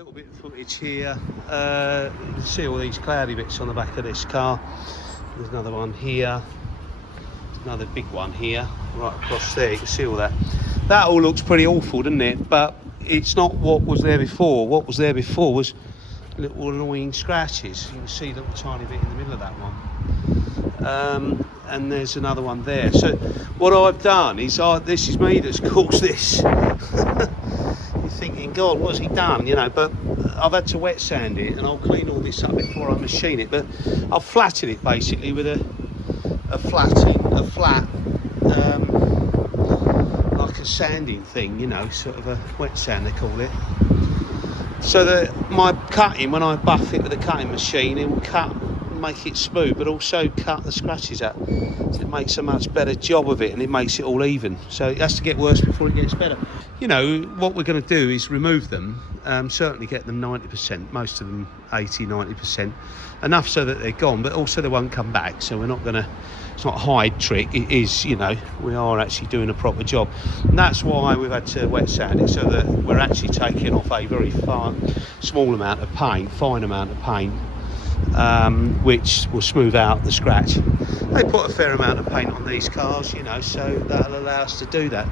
little bit of footage here. You can see all these cloudy bits on the back of this car. There's another one here. There's another big one here, right across there. You can see all that. That all looks pretty awful, doesn't it? But it's not what was there before. What was there before was little annoying scratches. You can see a little tiny bit in the middle of that one. And there's another one there. So what I've done is, this is me that's caused this. You're thinking, God, what's he done? You know, but I've had to wet sand it, and I'll clean all this up before I machine it. But I've flatted it basically with a flat, like a sanding thing, you know, sort of a wet sand they call it. So that my cutting, when I buff it with a cutting machine, it will cut, make it smooth, but also cut the scratches out. So it makes a much better job of it, and it makes it all even. So it has to get worse before it gets better. You know, what we're going to do is remove them, certainly get them 90%, most of them 80, 90%, enough so that they're gone, but also they won't come back. So we're not going to, it's not a hide trick, it is, you know, we are actually doing a proper job. And that's why we've had to wet sand it, so that we're actually taking off a very small amount of paint, fine amount of paint, which will smooth out the scratch. They put a fair amount of paint on these cars, you know, so that'll allow us to do that.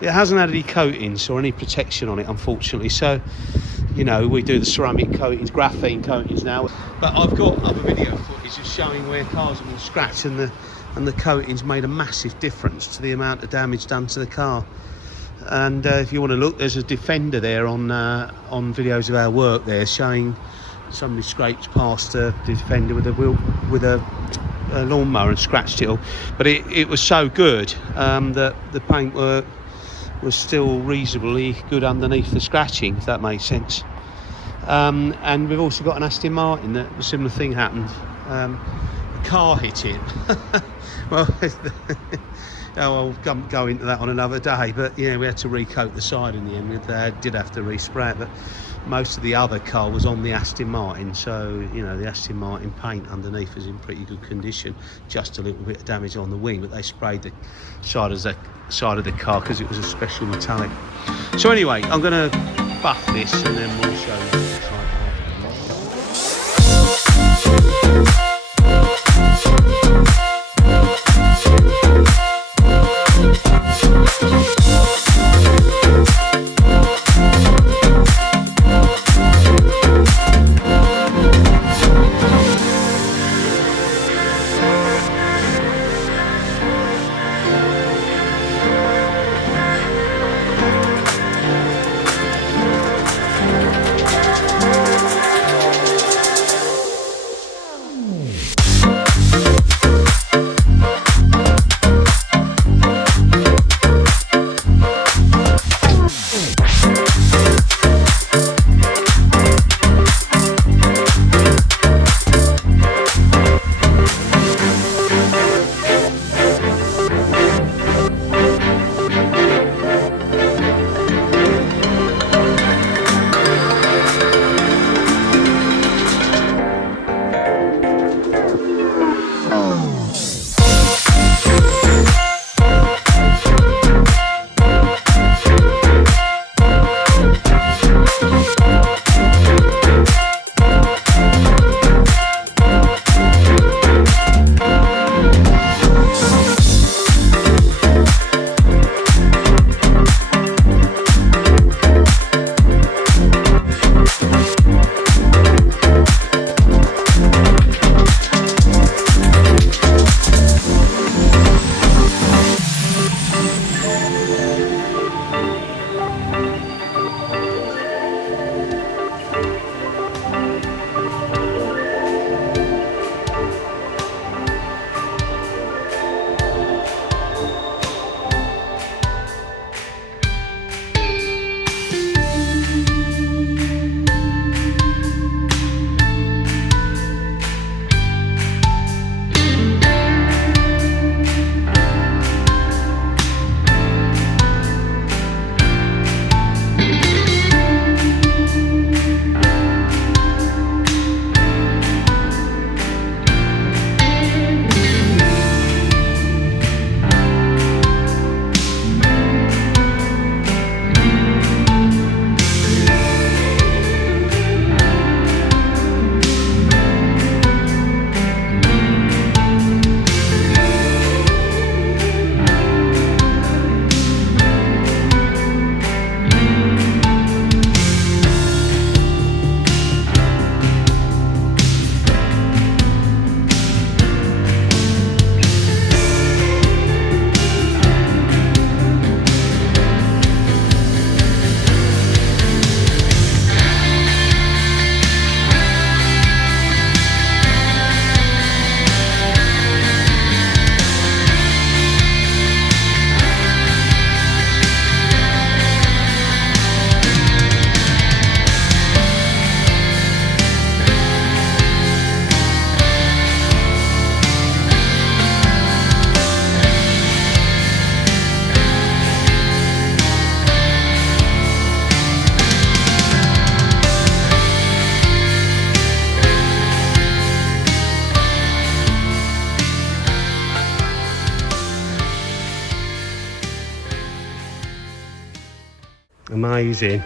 It hasn't had any coatings or any protection on it, unfortunately, so, you know, we do the ceramic coatings, graphene coatings now. But I've got other video footage of showing where cars have been scratched, and the coatings made a massive difference to the amount of damage done to the car. And if you want to look, there's a Defender there on videos of our work there, showing somebody scraped past a Defender with a lawnmower and scratched it all. But it was so good that the paintwork was still reasonably good underneath the scratching, if that makes sense. And we've also got an Aston Martin that a similar thing happened. The car hit it. Well, I'll go into that on another day, but yeah, we had to recoat the side in the end. We did have to respray it, but most of the other car was on the Aston Martin, so you know, the Aston Martin paint underneath was in pretty good condition, just a little bit of damage on the wing, but they sprayed the side of the car because it was a special metallic. So anyway, I'm going to buff this and then we'll show you the side after. Amazing.